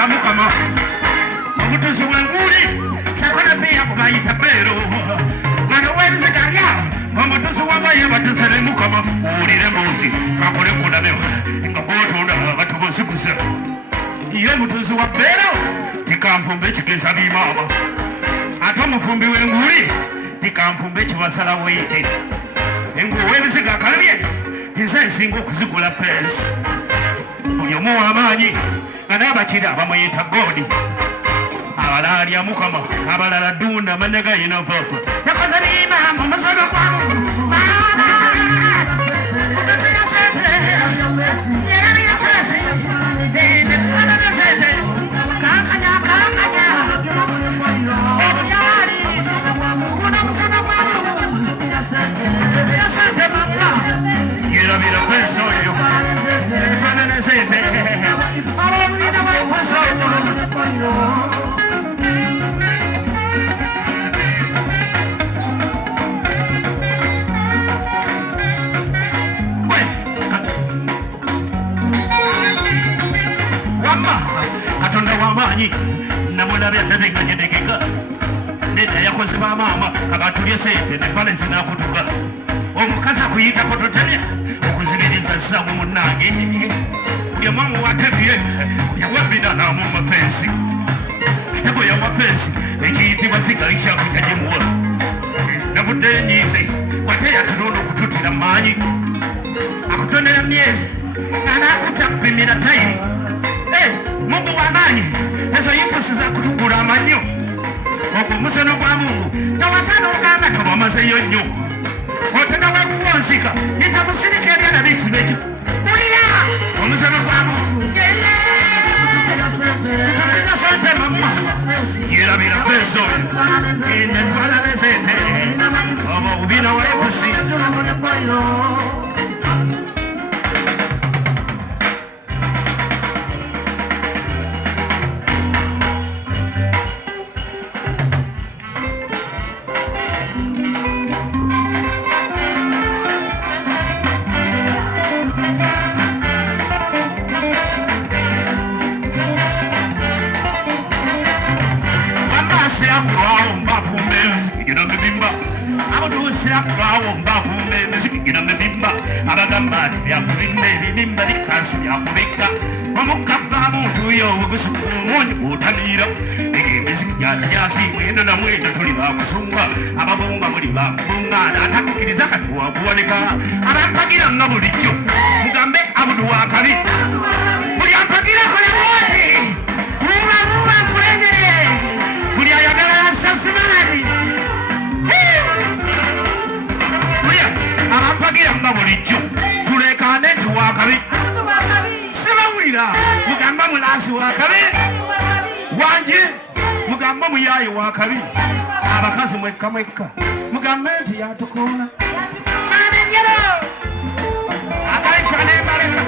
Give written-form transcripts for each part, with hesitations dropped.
Musa mukama obutuzi wenguli sakona bia kubayita bero mwana webisigalya omutuzi wabaye batusere mukama ulire munsi kakole kudabewa nga botunda batubosikusa iyo mutuzi wa bero tikamfumbe kigeza bimama ate omufumbi wenguli tikamfumbe kibasala weyite enguwe ebisiga kalabye tizensinga okuzigula fesi buli omu w'amaanyi nga n'abakiri abamuyita godi abalaalya mukama abalala dunda manega yina vafa yakoze bimama omusono gwangu Katonda w'amaanyi namulabye atateganyedekeka nedda yakoze bamaama abatulye sente ne pale zinakutuka omukazi akuyitako totemya okuzibiriza zzamu munnange buli mwamu watebye yawabbira namu mafeesi ate bwe yawa feesi ekiyitibwa figaishakuitajemuwa navudde enyiize wate yatulonda okututira maanyi akutondera myezi anaakuta kupimira tayiri Mungu w'amaanyi ezo yimpusi zakutugula amannyo ogwo omusono gwa Mungu tawasana ogamba tobamazeyo nnyo otenda wewuwonsika yita musirika ebyana bisiba ekyo kulira omusono gwa Mungu tupiga sente mamma yerabira feso netufanane sente oba ubina wa yimpusi Sirakubawo mbavumba emizikigino mibimba abagamba nti byakubimba ebibimba bikansi byakubikka omukavaamu ntuyo obugusu kumunyi bwotamiira emiziki gyatiyasi mwendo na mwendo tuli bakusumba ababunga muli bakubungaana atakukiriza kati wakuwoneka abampagira nga bulijjo mugambe abudu wakabi buli ampagira kola bwoti bubabuba kulengere buli ayagala sasimaani abampagira nga bulijjo tulekaane nti wakabi sibawulira mugamba mulaasi wakabi wanje mugamba muyaayi wakabi abakazi mwekka mwekka mugambe nti yatukoola anenjero akaleka nembaleka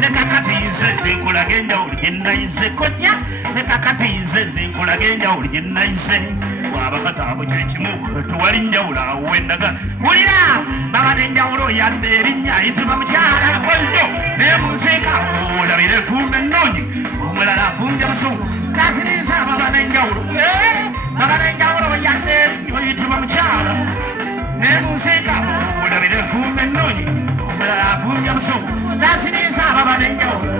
nekakatiize zenkulage enjawulo gye nayize kojja nekakatiize zenkulage enjawulo gye nayize abakazi abo kyekimu tuwali njawulo awo wendaga wulira baba nenjawulo yadde erinnya ayitibwa mukyala wezyo naye munsiika olabira enfumba ennungi omulala afumbya busungu nasiriisa baba nenjawulo baba nenjawulo yadde erinnya oyitibwa mukyala naye munsiika olabira enfumba ennungi omulala afumbya busungu nasiriisa baba nenjawulo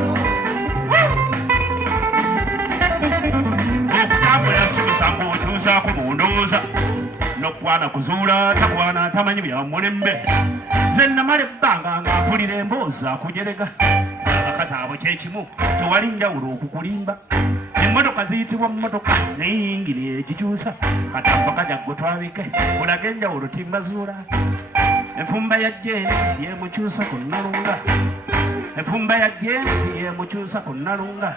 okutambula sibisango okyusaako mundowooza nokwana kuzuula takwana tamanyi byamulembe ze namala ebbanga ng'ampulira emboozi akujerega abakazi abo kyekimu tewali njawulo okukulimba emmotoka ziyitibwa mmotoka neyingiri egikyusa katambaka jaggo twabike kulage enjawulo timbazuula enfumba ya jjeene yemukyusa ku nnalunga enfumba ya jjeene yemukyusa ku nnalunga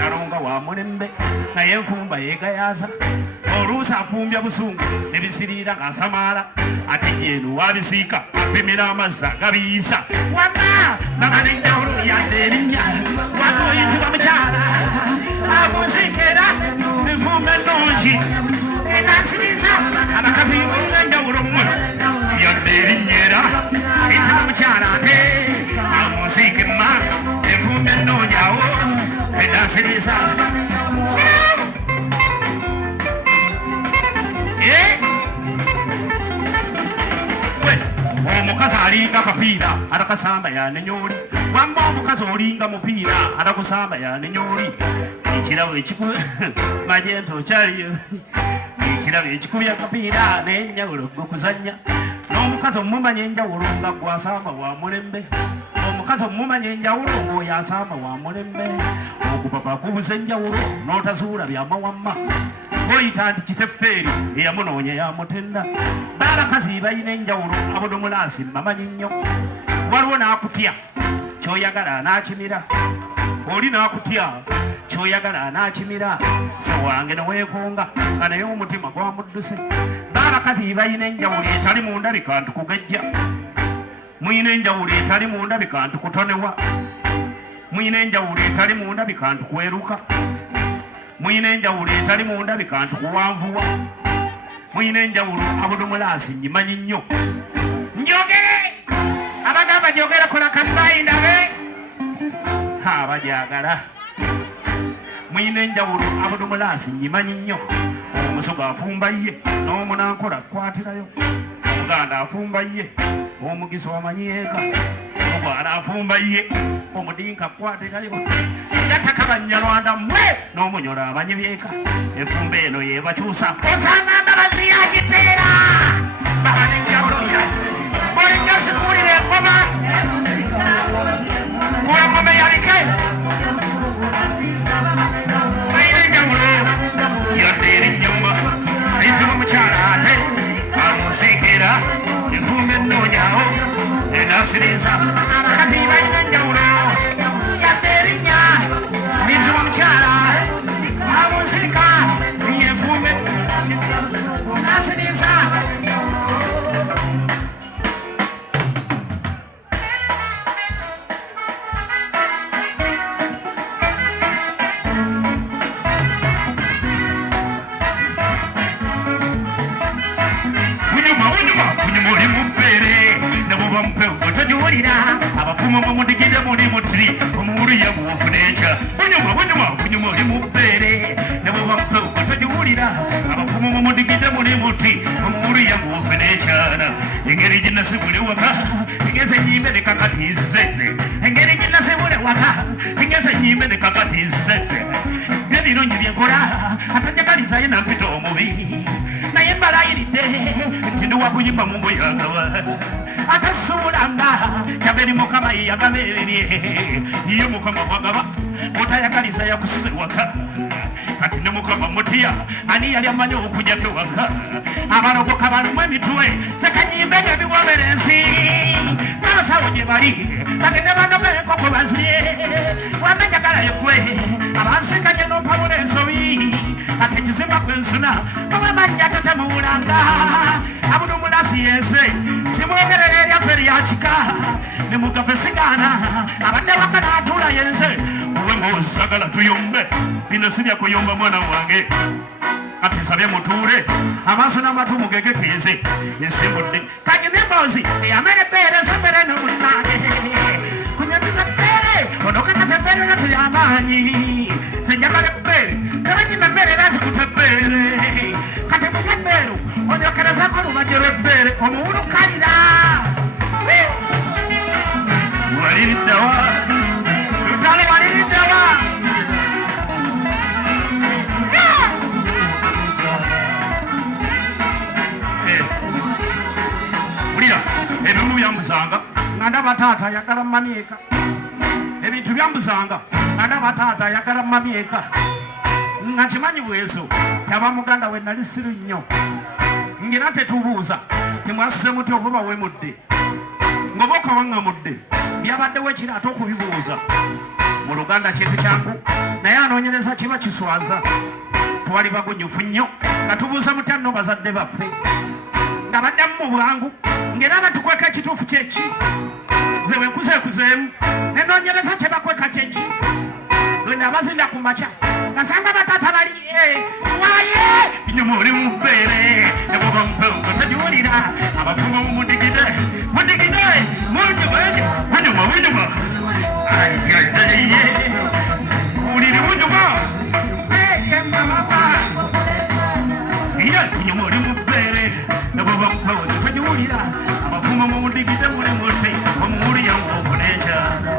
nalunga wa mulembe naye enfumba yegayaza oluusi afumbya busungu nebisiriira ng'asamaala ate jeenu wabisiika apimira amazzi agabiyiisa wama baba nenjawulo yadde erinnya waba oyitibwa mukyala amuziikera enfumba ennungi enasiriza abakazi enjawulo mmwe yadde erinnya era ayitibwa mukyala ate amuziike mma nasiriza omukazi alinga kapiira atakasamba yanenyoli wamba omukazi olinga mupiira atakusamba yanenyoli ekirabo ekikube majento okyaliyo ekirabo ekikubya kapiira nenjawulo gokuzanya n'omukazi omumanya enjawulo nga gwasamba wa mulembe omukazi omumanya enjawulo ng'oyo asamba wa mulembe okupapa kubuza enjawulo n'otazuula byamawamma oyita nti kiteffeeri eyamunoonya yamutenda baabakazi balina enjawulo abodomulaasi mamanyi nnyo waliwo n'akutya kyoyagala anaakimira oli n'akutya kyoyagala anaakimira se wange neweekonga nga naye omutima gwamudduse baabakazi balina enjawulo etali mu ndabika nti kugejja muyina enjawulo etali mu ndabika nti kutonewa muyina enjawulo etali mu ndabika nti kweruka muyina enjawulo etali mu ndabika nti kuwanvuwa muyina enjawulo abodomulaasi nyimanyi nnyo njogere abagamba njogere kola kambayindabe abajagala muyina enjawulo abodomulaasi nyimanyi nnyo omusogo afumba ye n'omunankola kwatirayo omuganda afumba ye omugisa wamanyieka omugwala afumba ye omudinka kwatirayo gataka banyarwanda mwe n'omunyola amanyibyeka efumba eno yebakyusa osanga mbabazi yagiteera babana enjawulo bolinja sikuwulira engoma kuwengoma yabike ayina enjawulo yadde erinnyumba ayitibwa mukyala ate amusikira enfumba ennoonyawo enasiriza abakazi balina enjawulo yadde erinnya ayitibwa mukyala amusika enfumba enasiriza abafumu mumudigide muli mutiri omuwulira muwufuneca bunyuma oli mubeere nebwebampe otagiwulira abafumu mumudigide muli muti omuwulira muwufunecaana engeri ginasibule waka tigeze nyimbe nekakatizeze engeri ginasibule waka tigeze nyimbe nekakatizeze byebirungi byenkola atajagalizayo nampita omubi naye mbalayiridde nti ndiwakuyimba mumboyagawa atasuulanga kyaveri mukama yeyagabeererye ye mukama wagaba otayagaliza yakusse waka kati ne mukama mutya ani yali amanyi okujjako waka abalogoka balumu emitwe sekanyimbe nebiwomerezi n'abasawo gye bali bagende banoga enkoko bazirye wamenyagalayo gwe abansikanye n'opawula ensobi kati ekizimba kwensuna nomwemanya tatemuwulanga abudumulasi yense simwogerera eryaffe eryakika nemugave sigaana abadde waka n'atuula yense uwe ng'osagala tuyombe bino si byakuyomba mwana wange kati nsabye mutuule amaaso n'amatu mugegekeeze ensimbudde kanyumya emboozi eyamere ebbeere zemmere n'omunnange kunyamiza ebbeere onokakaza ebbeere nga tuli amaanyi senjagala ebbeere nebanyima ebbeere era zikuta ebbeere kati mulya ebbeere onyokerezako lubaje lw'ebbeere omuwulukalira waliriddawa lutale waliriddawa ulira ebimu byambuzanga nga ndaba taata ayagala mamyeka ebintu byambuzanga nga ndaba taata ayagala mamyeka nga nkimanyi bwezo tyaba muganda we nali siru nnyo ngera tetubuuza temwasize muti oba bawemudde ngoba okawaŋŋamudde byabaddewo ekiri ate okubibuuza mu luganda kintu kyangu naye anoonyereza kiba kiswaza twali bagunyufu nnyo nga tubuuza mutya nno bazadde baffe nga baddamu mu bwangu ngera batukweka ekituufu kyeki ze wenkuzeekuzeemu nenoonyereza kyebakweka kyeki nabazinda ku makya nasanga batata bali waye inyuma oli mumbeere neboba mpewo tagiwulira abafumu mumudigide munyuma uliri munyuma mawulira abafumo muwundigidde muli muti omuwulira ng'ofuna enkyana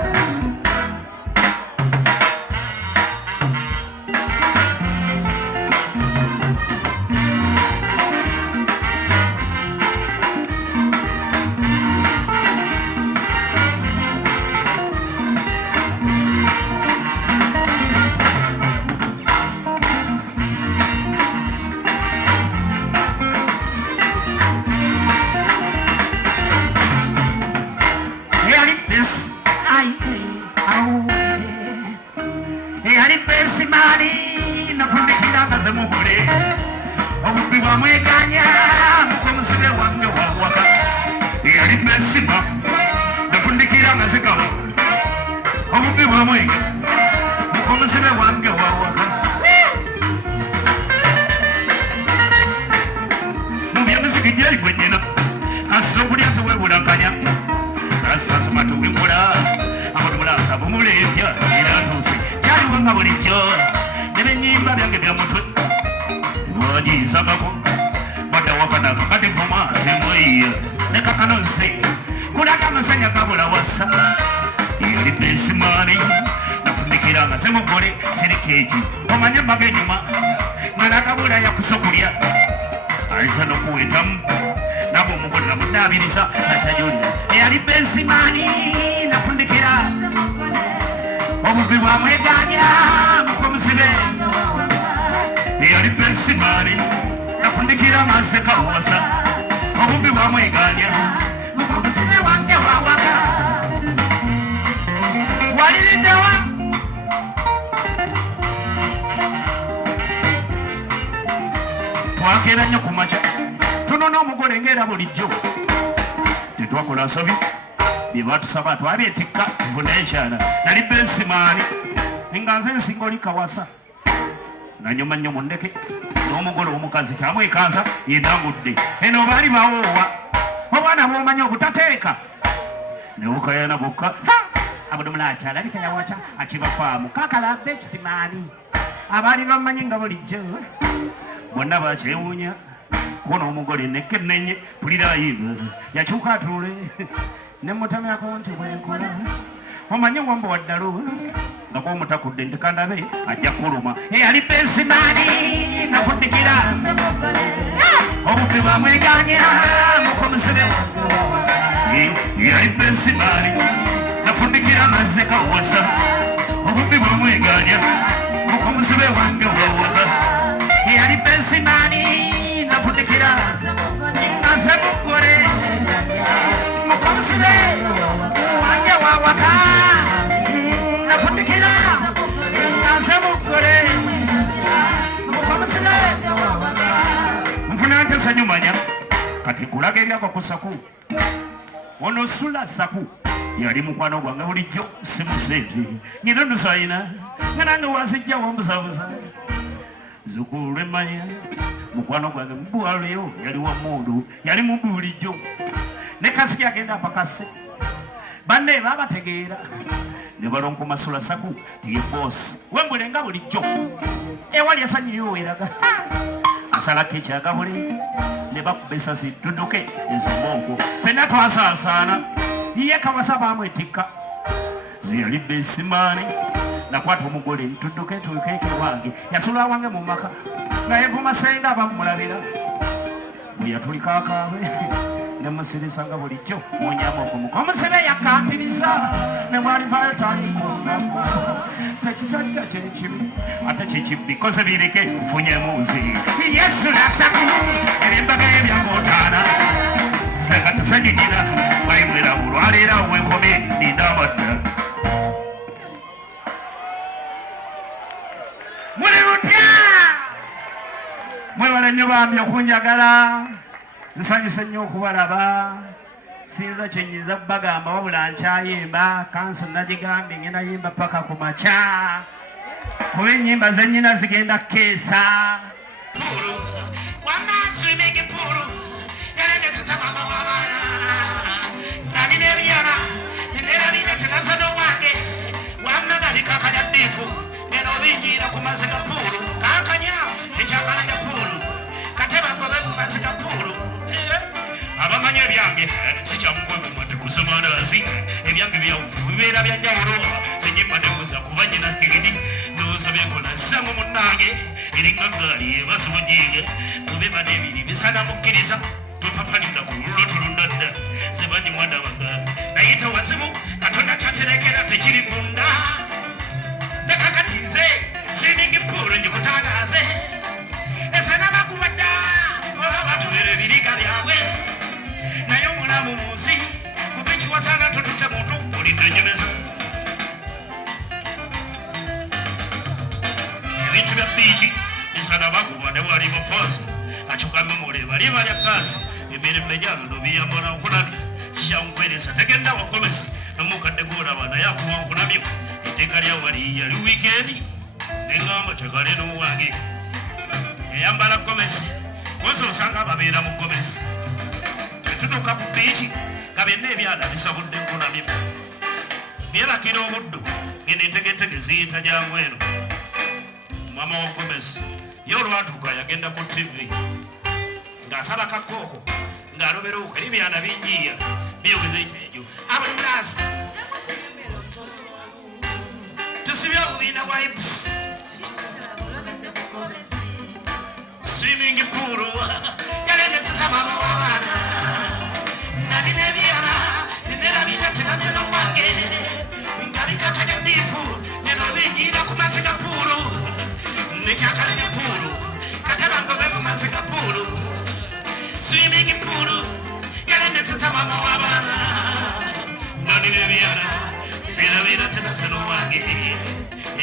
omanye magenyuma ngalakabula yakusokulya alisa nokuwetamu nabo omugole namudabiriza atajulira eyali bensimani nafundikira obubi bwamweganya mukomuzibe eyali bensimani nafundikira maseka wasa obubi bwamweganya mukomuzibe wange wawaka walirindewa twakeera nnyo ku makya tunona omugole ng'era bulijjo tetwakola nsobi bye batusaba twabyetikka tuvune enkyana nali bensimaani nga nze nsinga oli kawasa nanyuma nnyo mundeke n'omugole omukazi kyamwekansa yendangudde eno baali bawoowa obwana bwomanyi obutateeka newukayana bokka abudomula akyalabika yawaca akibafaamu kakalabbe ekitimaani abaali bamanyi nga bulijjo bonna bakyewuunya kubona omugole nekkenenye pulirayiba yakyuka atule nemutamyako nti bwenkola omanyi wamba waddalo nga gwomutakudde ntikandabe ajja kuluma eyali bensimaani nafundikira obubi bwamweganya mukomusibe yali bensimaani nafundikira mazze kawasa obubi bwamweganya mukomusibe wange wawaka eyali bensimaani nafundikira ngaze mugole mukomusibe wange wawaka nafundikira ngaze mugole mukomusibe nfuna nte sanyumanya kati kulaga ebyako ku saku ono sula saku yali mukwano gwange bulijjo simusente ngino nusayina nga nange wazijja wambuzabuza zukulwe manya mukwano gwange mubwaleyo yali wa mundu yali mubulijjo ne kasiki agenda apakase banne babategeera ne balonko masula saku tiye bosi wembulenga bulijjo ewali esanyiyo weraga asalako ekyagabule ne bakuba esasi tudduke ezomoko fenna twasaasaana ye kawasa bamwetikka zeyali bensimaani nakwata omugole ntudduke tukeeke wange yasula wange mu maka naye vumasenga bamulabira bwe yatulikakaawe nemusirisa nga bulijjo munyamokumuka omusibe yakantiriza ne mwalivayo talikungamu tekisajja kyekibi ate kikibbi koze bireke nfunyemuzi yesu nasaku ebyembaga ebyangotaana sanga tusanyigina bayimwera bulwaleera wenkome nindamadda muli mutya mwebala nnyo bambi okunjagala nsanyuse nnyo okubalaba sinza kyenyiza bagamba wabula nkyayimba kanso nagigambye ngenda yimba paka ku makya kuba ennyimba zennyina zigenda keesa binjira ku mazigapulu kakanya ekyakala japulu kateba ngobe mu mazigapulu abamanyi ebyange sikyamukwaga mwadde kusoma nasi ebyange byawufu bibeera bya njawulo senyimmadde kuza kuba nyina eri ndowooza byenkola ssango munnange eringa gaali ebasobojinge mubibadde ebiri bisana mukkiriza tupapalinda ku lulo tulundadda sebanyi mwana baga naye tawazibu katonda kyaterekera tekiri munda nekakatize swimming pool njikutangaaze esana bakubadda oba batubera ebiriga byabwe naye omulamu mu nsi kubikiwasana tutute muntu olidde nyemeza ebintu bya biiki bisana bakuba ne bwali bufoozi akyukambe mule bali balya kaasi emirembe gyalo nobiyambala nkulabya sikyankweresa tegenda wagomesi nomukadde gwolaba naye akuba nkulabyo etteeka lya wali yali wiikendi neŋŋamba kyegale n'owange eyambala gomesi kozi osanga babeera mu gomesi etutuuka ku biiki nga byonna ebyala bisabudde nkulabyo byebakira obuddu ngene entegetege ziyita gyangu eno mama wa gomesi ye olwatuuka yagenda ku tv ng'asaba kakooko ng'alobera okwo eri byana binjiya biyogeza ekyejo abulasi tusibye obubiina bwa ipusi swimming pool yalendeseza mama w'abaana nali n'ebyala nerabira tinaseno wange nga bikakanya biifu neno binjiira ku maziga puulu nekyakalene puulu katabangobe mu maziga puulu swimming pool yalendeseza mama w'abaana nali n'ebyala nerabira tinaseno wange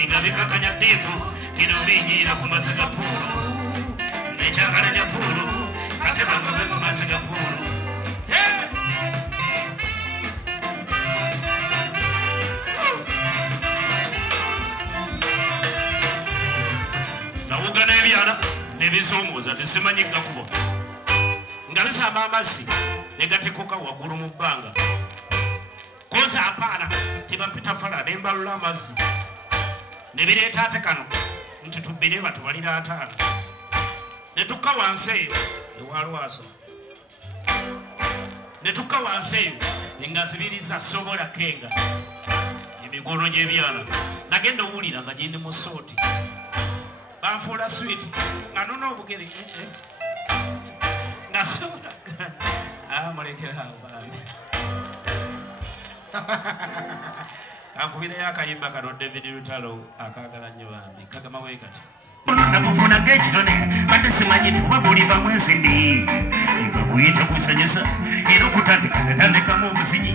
nga bikakanya biifu neno binjiira ku maziga puulu nekyakalene puulu katabangobe mu maziga puulu nawuga n'ebyala nebizunguza tesimanyi gakubo nga bisamba amazzi negatekoka waggulu mu bbanga koza apaana tebapita fala nembalula amazzi nebireeta ate kano nti tubbire batubalira ataano netukka wansi eyo ewalwaso netukka wansi eyo nga zibiriza sobola kenga emigono gy'ebyala nagenda owulira nga gyendi mu sooti banfuula switi nga nona obugere nga sobola mulekerawo bambi kankubirayo akayimba kano David Lutalo akaagala nnyo bambi kagama we kati nakufuna ng'ekitone badde simanyi tuba bulivamu ensimbi nga kuyita kusanyusa era okutandika natandikamu omuzinyi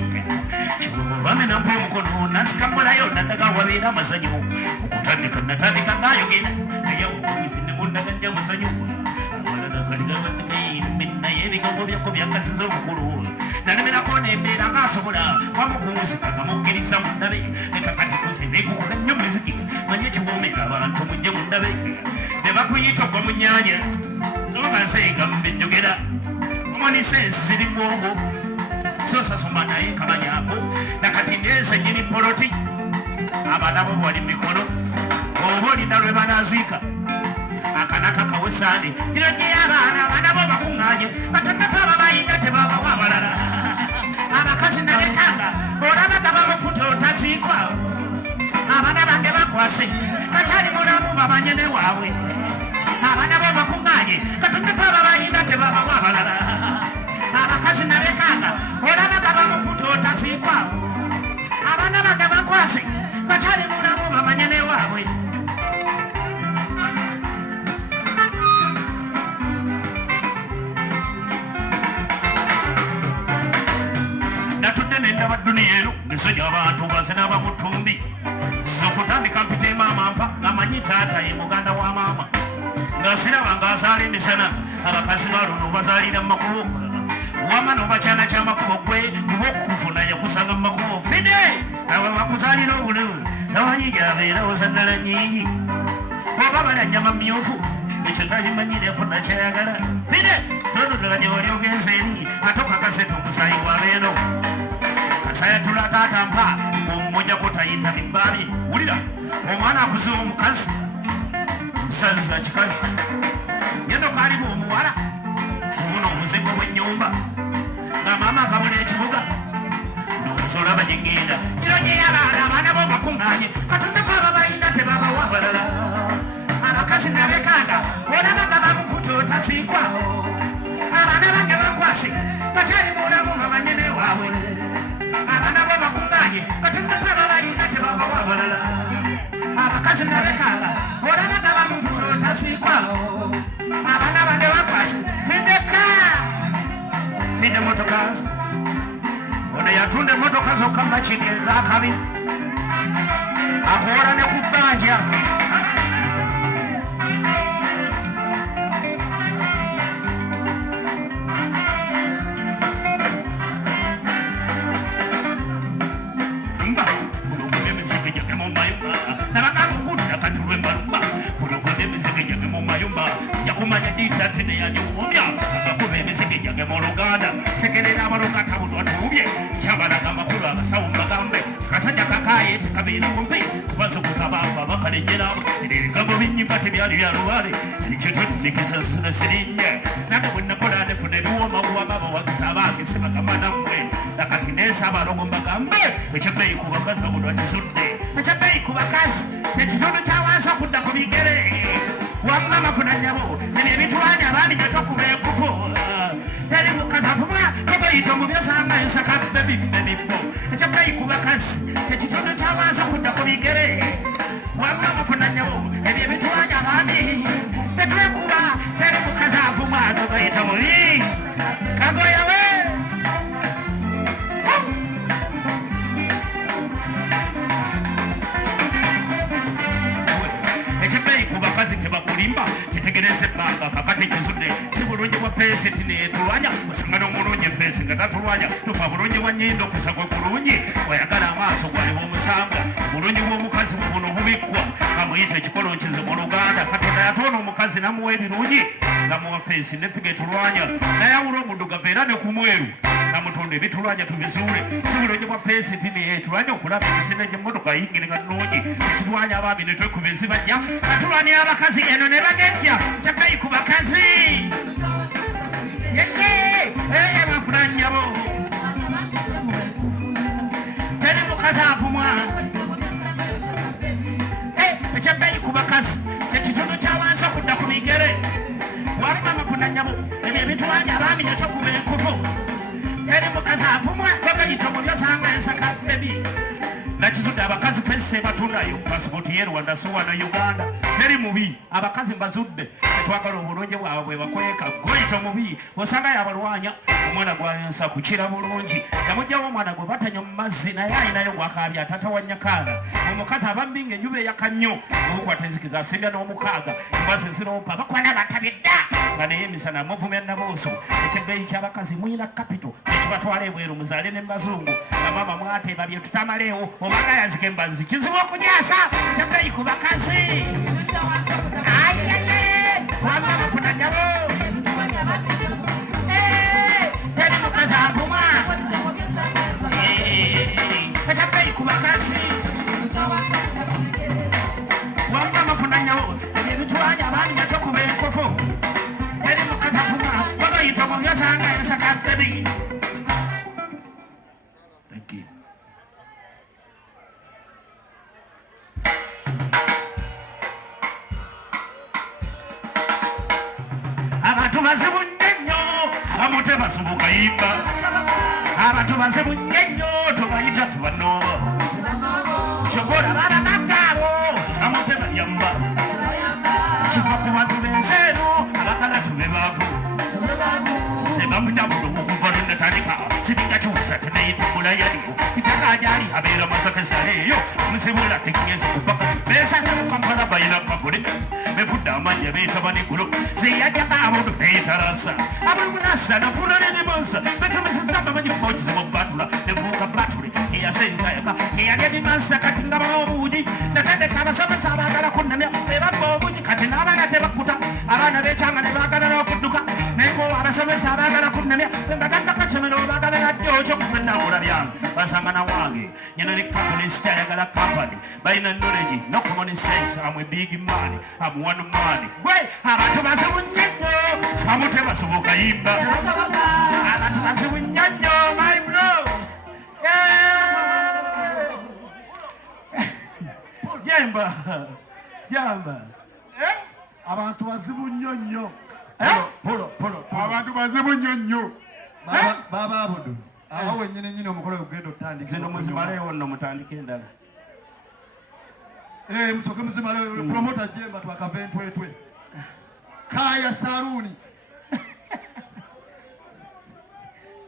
bamena mpa omukono nasikambulayo nadaga wabeera amasanyu okutandika natandika ngayogera naye omukomizi nemundaganja amasanyu naye ebigambo byako byakasinza obukulu nanemerako nembeera ngaasobola wamukuwusika nga mukkiriza mundabe nekakatikuze negukola nnyo muziki manye ekiwoomera abantu mujje mundabe ne bakuyita ogwa mu nnyanja soba nseega mbenjogera omanisa ensi ziri bwongo sosasoma naye kabanyako nakati nese nyini poloti abaana bo bwali mikono oba olina lwe banaziika akanaka kawesaani kino gyeabaana bo bakuŋŋaanye batannafe ababayinda tebabawo abalala abakazi nabekanga olabaga bamufuta otaziikwa abaana bange bakwase bakyali mulamu babanye ne waabwe abaana bo bakuŋŋaanye batannafe ababayinda tebabawo abalala abakazi nabekanga olabaga bamufuta otaziikwa abaana bange bakwase bakyali mulamu babanye ne waabwe duniya eno misonya abantu bazina bamutumbi zokutandika mpite maama mpa amanyi taata ye muganda wa maama nga siraba ng'azaala emisana abakazi baluno bazaalira mu makubo wama n'obakyana kyamakubo gwe kuba okukufuna yakusanga mu makubo fide awe bakuzaalira obulewe tawanyi gyabeerawo zaddala nyingi oba balya nnyama myufu ekyo talimanyire efuna kyayagala fide tondodola gye wali ogenza eri ate okakaseta omusaayi gwabeeno sayatula taata mpa omumonyako tayita bibbaabi wulira omwana akuziwa omukazi musazza kikazi yeno kaalimu omuwala obuno omuzigo bw'ennyumba nga maama banyengenda iroje abana bo bakunganye atundafa babayina tebaba wabalala abakazi nabekanda bona bagaba mufuto tasikwa abana bange bakwasi batali mulamu babanyene wawe abana bo bakunganye atundafa babayina tebaba wabalala abakazi nabekanda bona bagaba mufuto tasikwa abana bange bakwasi fideka fide motokas ona yatunde motokas okamba chini za kabi akora ne kubanja mba kulokole misike yake mu mayumba nabakamu kudda katulwe mbalumba kulokole misike yake mu mayumba yakumanya dita tene yanyu kumya akube misike yake mu Luganda sekerera abaluka tabulwa tubye cyabana kamakuru abasawo bagambe kasajja kakaye kabira kumpi kubazo kusaba bakalengera ngabo binyipate byali byalubale nicyo nikisa sirinye nabo binakola ne fune biwo mabuwa babo wakisaba kisema kama namwe nakati nesa barongo bagambe ekyebe ikubakaza buno atizudde ekyebe ikubakazi tekizono kyawansa kudda ku bigere wamma mafuna nyabo ne bitwanya abandi gyotokube kufu teri mukazapuma kabayito mu byasanga ensaka bebi benipo ekyebe ikubakazi tekizono kyawansa kudda ku bigere wamma mafuna nyabo ne bitwanya abandi betwekuba teri mukazapuma kabayito mu kagoya we kubakazi kebakulimba kitegereze banga kakati kizudde si bulungi bwa fesi tinetulwanya osangana omulungi fesi nga tatulwanya tufa bulungi bwa nyindo kusagwe bulungi wayagala amaaso gwaliwo omusanga bulungi bw'omukazi buno bubikkwa kamuyita ekikolo nkize mu Luganda katonda yatoona omukazi namuwa ebirungi namuwa fesi nefiga etulwanya nayawula omuddugavu era ne ku mweru namutunda ebitulwanya tubizuule si bulungi bwa fesi tinetulwanya okulaba ebisine gy'emmotoka yingiringa nnungi ekitwanya abaami ne twekuba ezibajja katulwanya abakazi eno ne bagejja kyakayi ku bakazi yeye bafuna nnyabo teri mukazi avumwa ekyabbeeyi ku bakazi kyekitundu kyawansi okudda ku bigere walimu amafuna nnyabo ebyo ebitwanya abaami ne tokuba enkufu teri mukazi avumwa bagayita omubyosanga ensaka bebi nakizudde abakazi fesi batundayo pasipoti ye Rwanda so wano Uganda teri mubi abakazi mbazudde twagala obulungi bwabwe bakweka goyita mubi osanga yabalwanya omwana gwayensa kukira bulungi yamujjawo omwana gwe batanya mu mazzi naye ayinayo gwakabya atata wa Nyakana omukazi abambinga enjuba eyakannyo obukwata enzikiza asinga n'omukaaga embazi ziropa bakwana batabye dda nga naye emisana muvumya nabooso ekyebbeeyi ky'abakazi mwina kapito ekibatwala ebweru muzaale ne mbazungu amama mwateeba bye tutamaleewo obanga yazika embazi kizibu okunyasa ekyebbeeyi ku bakazi wamma bafuna nyabo teri mukazi avuma ekyebbeeyi ku bakazi wamma bafuna nyabo ebyo ebitwanya abaami natokuba enkofu teri mukazi avuma bagayita mu byosanga ensaka bebi. Thank you. Abantu bazibu nnyo abamute basubuka yimba abantu bazibu nnyo tubayita tubanooba kyokola baba bagabo abamute bayamba kiva ku bantu b'ensi eno abagala tube baavu sebamutabulo okuva lunatandika siringa kiwusa tenayitumbula yaliwo kitagajali abeera masakasaleeyo musibula tekigeza kupaka besaza mukampala bayina kagule befudde amanya beetaba negulo zeyajjaka abuntu neetarasa abulumunasa nafuna nenemonsa besomeseza bamanyi mubawukizimu batula nefuuka batule eyasentayaka eyalya nemansa kati nga baba obuugi natandeka abasomesa abaagala kunnamya bebabba obuugi kati n'abaana tebakuta abaana bekyanga ne baagala n'okudduka nengo abasomesa abaagala kunnamya bembaganda kasomero baagala naddyo kyokumenagula byange basanga na wange nyina ne company sikyayagala company balina knowledge no common sense I'm a big man I'm one man gwe abantu bazibu nnyo abamute basoboka yimba abantu bazibu nnyo my bro yeah. Jamba. Abantu bazibu nnyo nnyo. Polo. Abantu bazibu nnyo nnyo. Baba Abudu. Awo nyine omukolo ogenda otandika. Zino muzimaleyo nno mutandike endala. Musoke muzimaleyo promoter Jemba twakava entwetwe. Kaya Saluni.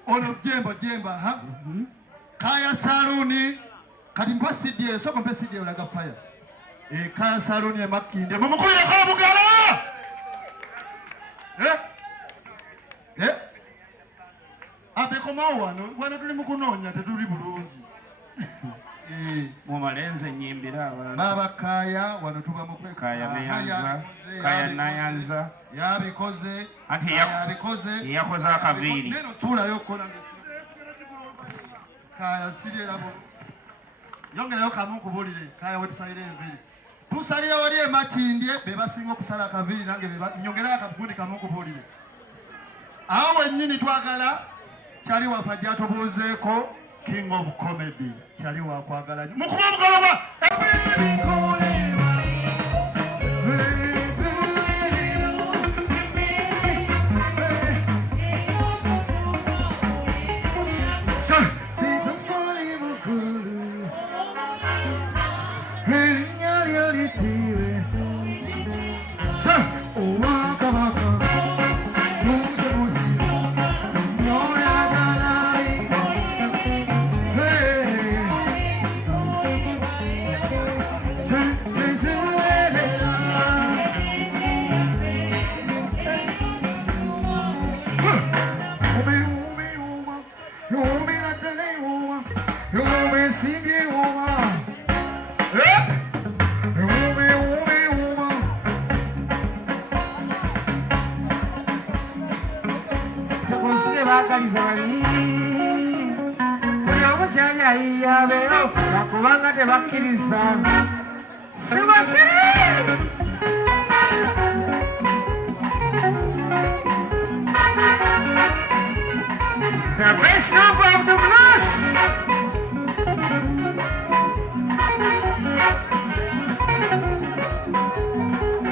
Ono Jemba ha? Kaya Saluni. Kati mpa CD soko mpa CD olaga fire. Kaya Saluni e Makinde. Mumukulira kwa Bugala. Abe koma wano tuli mukunonya tetuli bulungi. Mu malenze nyimbira abantu. Baba Kaya wano tuba mukwe Kaya Nayanza. Yabikoze. Ati yakoze akaviri. Neno sura yokona ngesi. Kaya sirera bo. Yongerayo kamu kubulire Kaya wetusalire enviri. Tusalira wali e Makindye bebasinga okusala akaviri nange nyongera akabundi kamu kubulire. Awo nyinyi twagala Chali wafa jatubuzeeko King of Comedy. Chali wakwagala. Mukuba mukoloba. Bakubanga tebakkiriza sibasire the bishop of the mass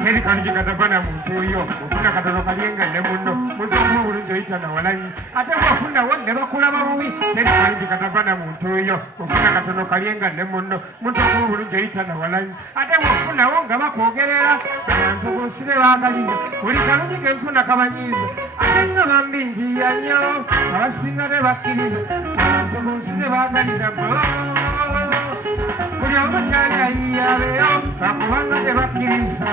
teri kanji katabana muntu oyo ofuna katono kalyenga ne munno muntu omulungi oyita na walanyi ate bwofuna wo ne bakulaba bubi teri kanji katabana muntu oyo ofuna katono kalyenga ne munno muntu omulungi oyita na walanyi ate bwofuna wo nga bakwogerera abantu bonsire baagaliza buli kalungi kenfuna kabanyiiza ate nga bambinjiya nnyo abasinga tebakkiriza abantu bonsire baagaliza buli omu kyali ayiyabeyo bakubanga tebakkiriza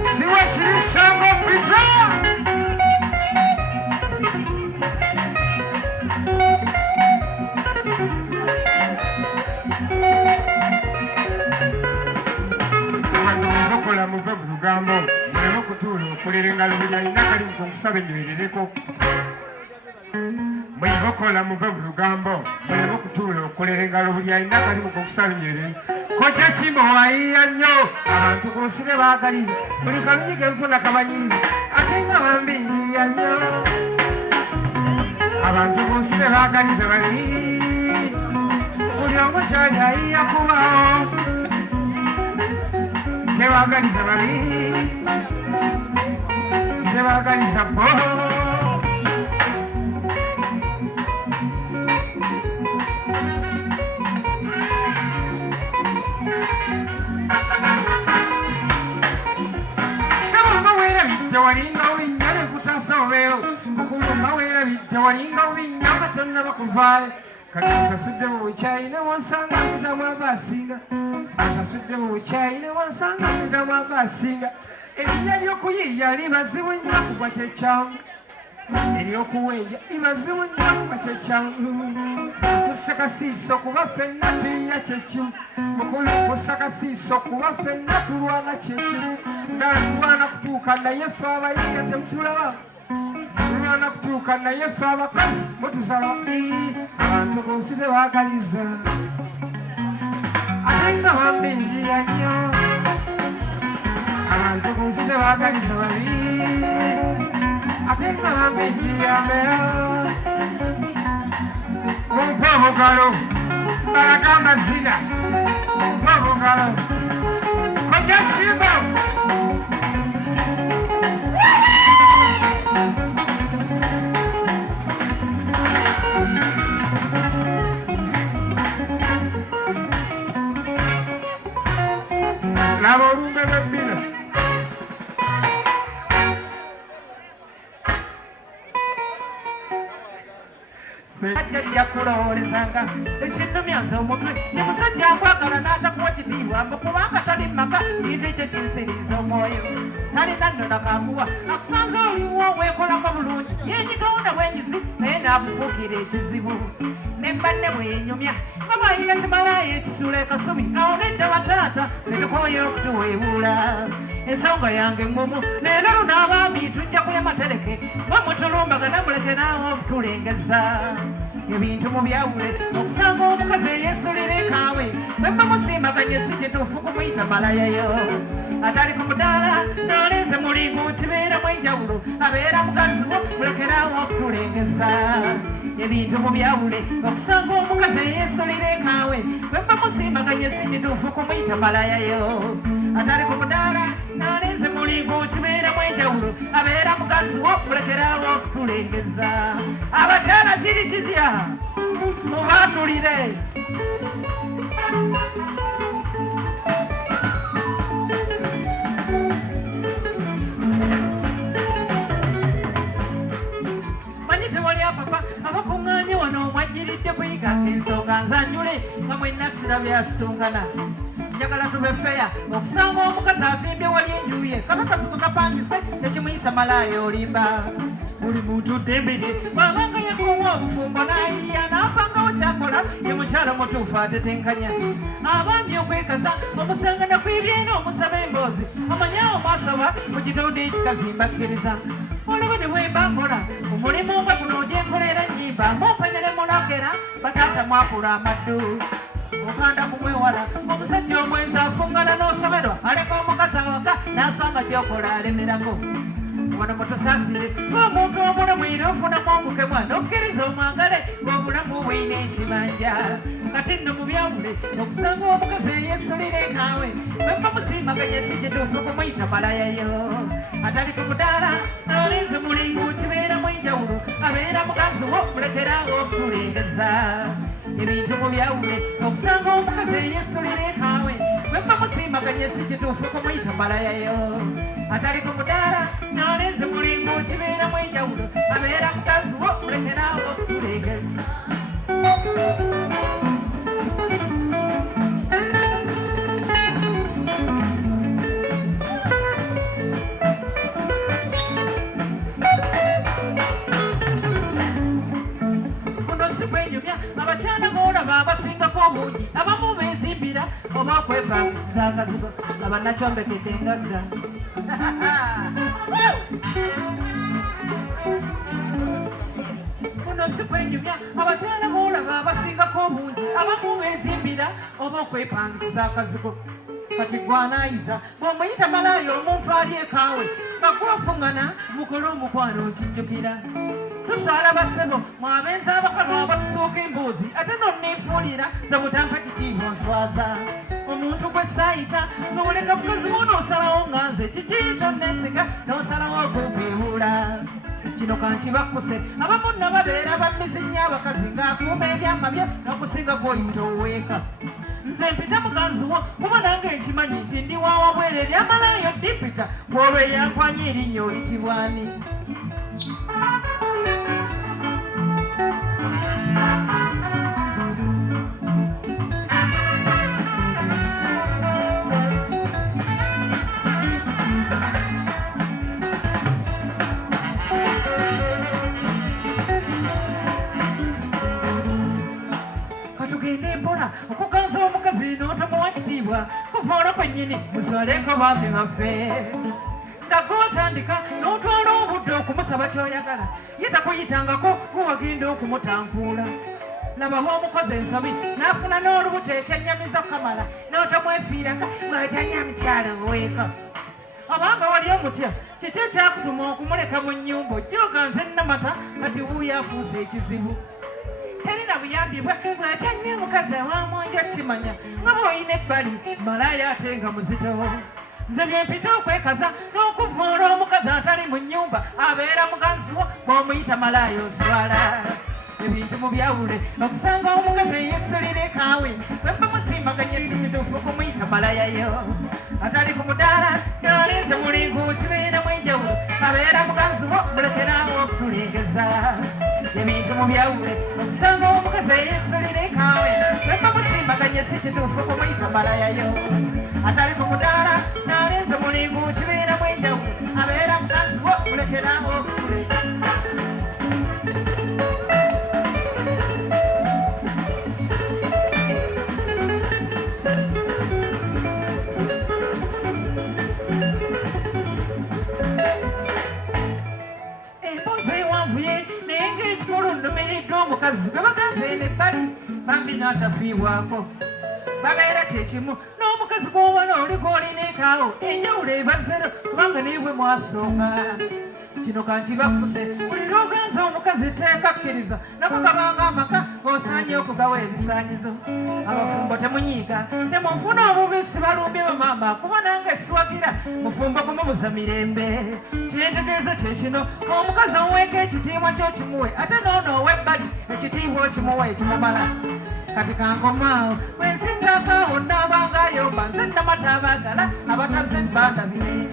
siwe kirisango pizza mukola muve mu lugambo muleme okutuula okulera engalo buli alina kalimu kunkusaba ennywerereko mwibokola muve mu lugambo muleme okutuula okulera engalo buli alina kalimu kunkusaba ennywerere kojja kimbo wayiya nnyo abantu kunsire baagaliza buli kalungi kenfuna kabanyiiza ate nga bambinjiya nnyo abantu kunsire baagaliza bali buli omu kyali ayiya kubawo tebaagaliza bali tebaagaliza bo walinga obinya ne kutasobeyo okulumba weerabidde walinga obinya nga tonnaba kuvaayo kati asasudde mu bukyayi ne wansanga mpitamu agaasinga asasudde mu bukyayi ne wansanga mpitamu agaasinga erinnya ly'okuyiiya libazibu nnyo kugwa kyekyangu ery'okuwenja libazibu nnyo kugwa kyekyangu kusaka siiso kuba ffenna tuyiya kyekimu mukulu kusaka siiso kuba ffenna tulwana kyekimu ndalwana kutuuka naye ffe abayiiya temutulaba tulwana kutuuka naye ffe abakazi mutuzala abantu ku nsi tebaagaliza ate nga bambinjiya nnyo abantu ku nsi tebaagaliza babi ate nga bambinjiya mbera mumpe obugalo balaga amazina mumpe obugalo Ojashimba. Lavo lumbe bebina. Ajja kulowolezanga ekinnomyanza omutwe ne musajja akwagala n'atakuwa kitiibwa mbu kubanga tali maka bintu ekyo kinsiriiza omwoyo talina nno nakakuwa akusanze oliwo weekolako bulungi yenyigawo bwenyizi naye n'akufuukira ekizibu ne banne bweyenyumya nga bwalina kimalayo ekisuula ekasubi awo nedda bataata tetukoye okutuweebuula ensonga yange ngumu leero luno abambi tujja kulema tereke mwe mutulumbagana mulekeraawo okutulengeza ebintu mubyawule okusanga omukazi eyeesulira ekaawe bwe mba musiimaganye si kituufu kumuyita malayayo atali ku mudaala n'olenze mulingo kibeeramu enjawulo abeera mukazi wo mulekeraawo okutulengeza ebintu mubyawule okusanga omukazi eyeesulira ekaawe bwe mba musiimaganye si kituufu kumuyita malayayo atali ku mudaala n'olenze mulingo kibeeramu enjawulo abeera mukazi wo mulekeraawo okutulengeza abakyala kiri kitya mubaatulire manyi tewali apapa abakuŋŋaanye wano omwajjiridde kuyiganga ensonga nzanjule nga mwenna sirabyasitungana njagala tube feya okusanga omukazi azimbye wali enjuye kabakasuko kapangise tekimuyisa malaayo olimba buli muntu ddembere bwabanga yakuwa obufumbo n'ayiya n'apangawo kyakola ye mukyala mutuufu atetenkanya abaami okwekaza omusanga nakwibyeena omusaba emboozi omanyawo mwasaba mu kitonde ekikazimba kkiriza olaba ne bwemba nkola omulimu nga guno ogyenkolera ennyimba mumpanyale mulakera bataata mwakula amaddu okanda kumwewala omusajja omwenzi afungana n'osomerwa aleka omukazi awaka n'aswanga gyokola alemerako wano mutusaasire ng'omuntu omulamu era ofunamu okukemwa n'okkiriza omwagale ng'obulamu bwina ekibanja kati nno mu byawule okusanga omukazi eyeesulira ekaawe bwemba musiimaganye si kituufu kumuyita malayayo atali ku mudaala n'olinze mulingo kibeeramu enjawulo abeera mukazi wo mulekeraawo okulengeza ebintu mu byawule okusanga omukazi eyeesulira ekaawe bwemba musiimaganye si kituufu kumuyita malayayo atali ku mudaala n'olenze mulingo kibeeramu enjawulo abeera mukazi wo mulekeraawo okulengeza abakyala boolaba abasingako obungi abamu beezimbira oba okwepangisiza akazigo abanakyombekedde engagga muno si kwenyumya abakyala boolaba abasingako obungi abamu beezimbira oba okwepangisiza akazigo kati gwanaayiza bw'omuyita malaayo omuntu ali ekaawe nga gwafungana mukole omukwano okijjukira tusaala basebo mwabenza abakalu abatusuuka embuuzi ate nonneefuulira zabutampa kitiibwa nswaza omuntu gwe saayita ng'oleka mukazi wo n'osalawo nga nze kikiyita onneesiga n'osalawo okumpeewula kino kankibakkuse abamu nno babeera bammizinnyo abakazi ng'akuuma ebyama bye n'okusinga gw'oyita oweeka nze mpita muganzi wo kuba nange nkimanyi nti ndi waawabwere eryamalayo dipita bw'olwo eyankwanya erinnya oyitibwani okukanza omukazi n'otomuwa kitiibwa kuva olwo kwennyini muswaleko baami baffe nga gwotandika n'otwala obudde okumusaba kyoyagala ye takuyitangako gwewagenda okumutankuula labawo omukozi ensobi n'afuna n'olubuto ekyennyamiza kamala n'otomwefiiraka ng'atanya mukyala weeka obanga wali omutya kiki ekyakutuma okumuleka mu nnyumba ojjooga nze nnamata kati wuuyo afuuse ekizibu terina buyambi kigambibwa bw'atanye mukazi awamonja kimanya nga bw'olina ebbali malaya ate nga muzito nze byempita okwekaza n'okuvuula omukazi atali mu nnyumba abeera mukazi wo bw'omuyita malaya oswala ebintu mu byawule okusanga omukazi eyesulira ekaawe bwe bamusimbaganye si kituufu kumuyita malayayo atali ku mudaala n'alinze mulingu kibeeramu enjawulo abeera mukazi wo mulekerawo okulengeza ebintu mu byawule okusanga omukazi eyesulira ekaawe bwe bamusimbaganye si kituufu kumuyita malayayo atali ku mudaala n'alinze mulingu kibeeramu enjawulo abeera mukazi wo mulekerawo okulengeza omukazi gwe baganze nebbali bambi n'atafiibwako babeera kyekimu n'omukazi gw'obona oli gw'olina ekaawo enjawulo ebazero kubanga niibwe mwasonga kino kankibakuse buli lw'oganza omukazi teekakkiriza nako kabanga amaka ng'osaanye okugawa ebisaanyizo abafumbo temunyiiga temunfuna obubisi balumbye bamaama kuba nange siwagira mufumbo kumubuza mirembe kyentegeeza kyekino omukazi omuweeka ekitiibwa ky'okimuwe ate noono ow'ebbali ekitiibwa okimuwe ekimumala kati kankomaawo bwe nsinzaako awo nnaabanga ayomba nze nnamata abaagala abataze bbandabire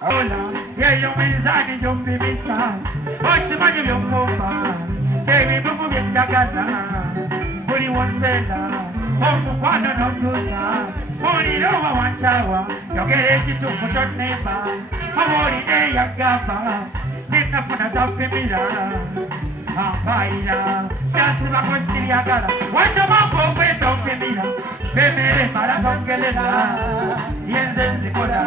Ola, yeyo mizani jompimisa okimanyi byomufumba ebibugu byenjagala buli wonsela omukwano n'ojuta bulira oba wankyawa yogera ekituufu tonnemba oba olina eyagamba tinnafuna tafimira ampaayira nasibako siryagala wakyamako okweta ofimira bemere mala tongerera yenze nzikola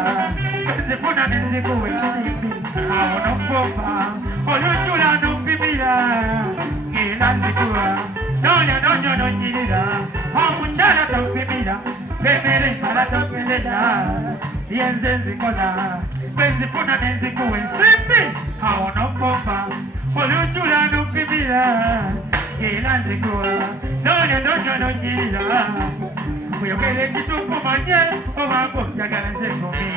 nzifuna nenzikuwa ensimbi awo nofumba olyojula nopimira ngera nzikuwa nonya nonyo nonyirira omukyala topimira bemere mala tongerera yenze nzikola benzifuna nenzikuwa ensimbi awo nofumba olyojula nopimira ngera nzikuwa nonya nonyo nonyirira yogera ekituufu manye obange onjagala nze nkumi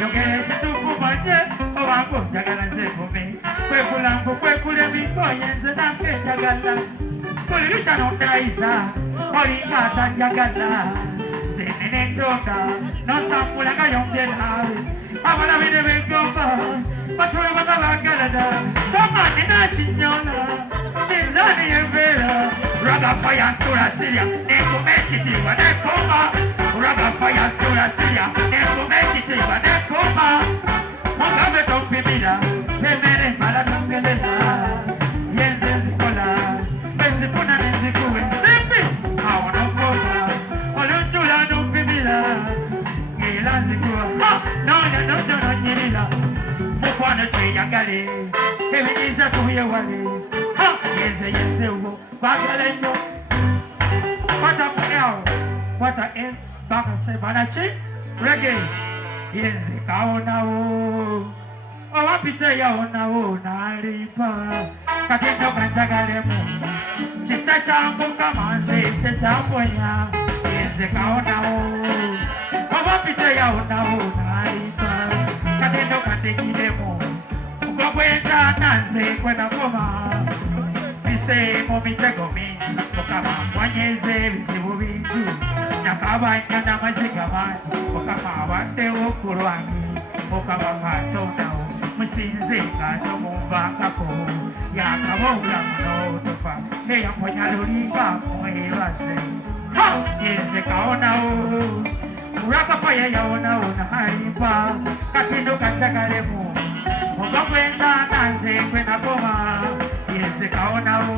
yogera ekituufu manye obange onjagala nze nkumi kwekulangu kwekula emingoye nze nange njagala buli lukya nondayiza olinga atanjagala zenene entonda nosambula nga yombye naawe abalabire begomba batulabanga bagalada somani nakinyola minzaani yembeera Ragafaya Sura Syria, Nekomechitiwa Nekoma, Ragafaya Sura Syria, Nekomechitiwa Nekoma, Mugabe Topimira, Pemere Malatongelena, Yenze Zikola, Benzipuna Nenziku and Simpi, Awanokoma, Olujula no Pimira, Gilanzikua, no, Nirila, Mukwana Triangale, Eveniza Tuyawale, Yenze Ugo. Bagalenyo, Pata Punel, Pata in Bakase Banachi, Reggae, Yenzi Kaonao, Owapita Yaonao, Nalipa, Katino Kanzagalemo, Chisacha Mukamanze, Chapoya, Yenzi Kaonao, Owapita Yaonao, Nalipa, Katino Kantikilemo, Ugawenda Nanze, Kwenakoma. Semo mitego mingi mukama mwanyeze ebizibu bingi nakabanya n'amaziga mangi mukama abaddewo ku lwange mukama katondawo musinze nga tomumvangako yakaba obulamu n'otufa eyamponya lulimba mwebaze yenze kawonawo olwakafa yeyawonawo nalimba katindo kacagalemu oba gwentana nze gwe nakoma yenze kawonawo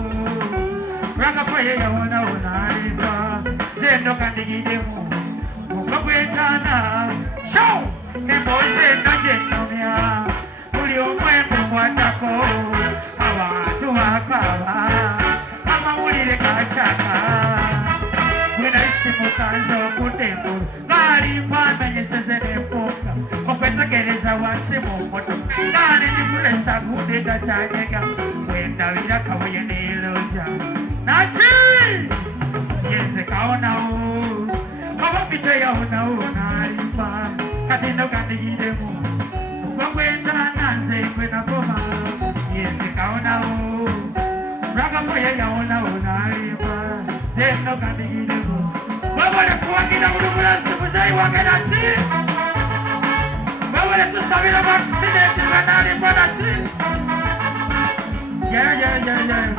olwakafa yeyawonawo nalimba zendo kandigidemu oba gwentana show emboozi eno gyennomya buli omwembe kwatako abantu bakaba amawulire gacaka bwenayisimukanza okudembula ngalimba amenyeseze nempunga okwetegereza wansi mu motoka ngane ndimulesa kudeta kyanyega wendabira kabuye neloja Nachi Yeze kaonao Mawapite yaonao Nalimba Katendo kandigidemu Kwangweta nanze kwena goma Yeze kaonao Ragafoye yaonao Nalimba Zeno kandigidemu Wabale kuwakina ulumula Sibuzai wange Nachi Wabale tusabila Makisideti za Nalimba Nachi Yeah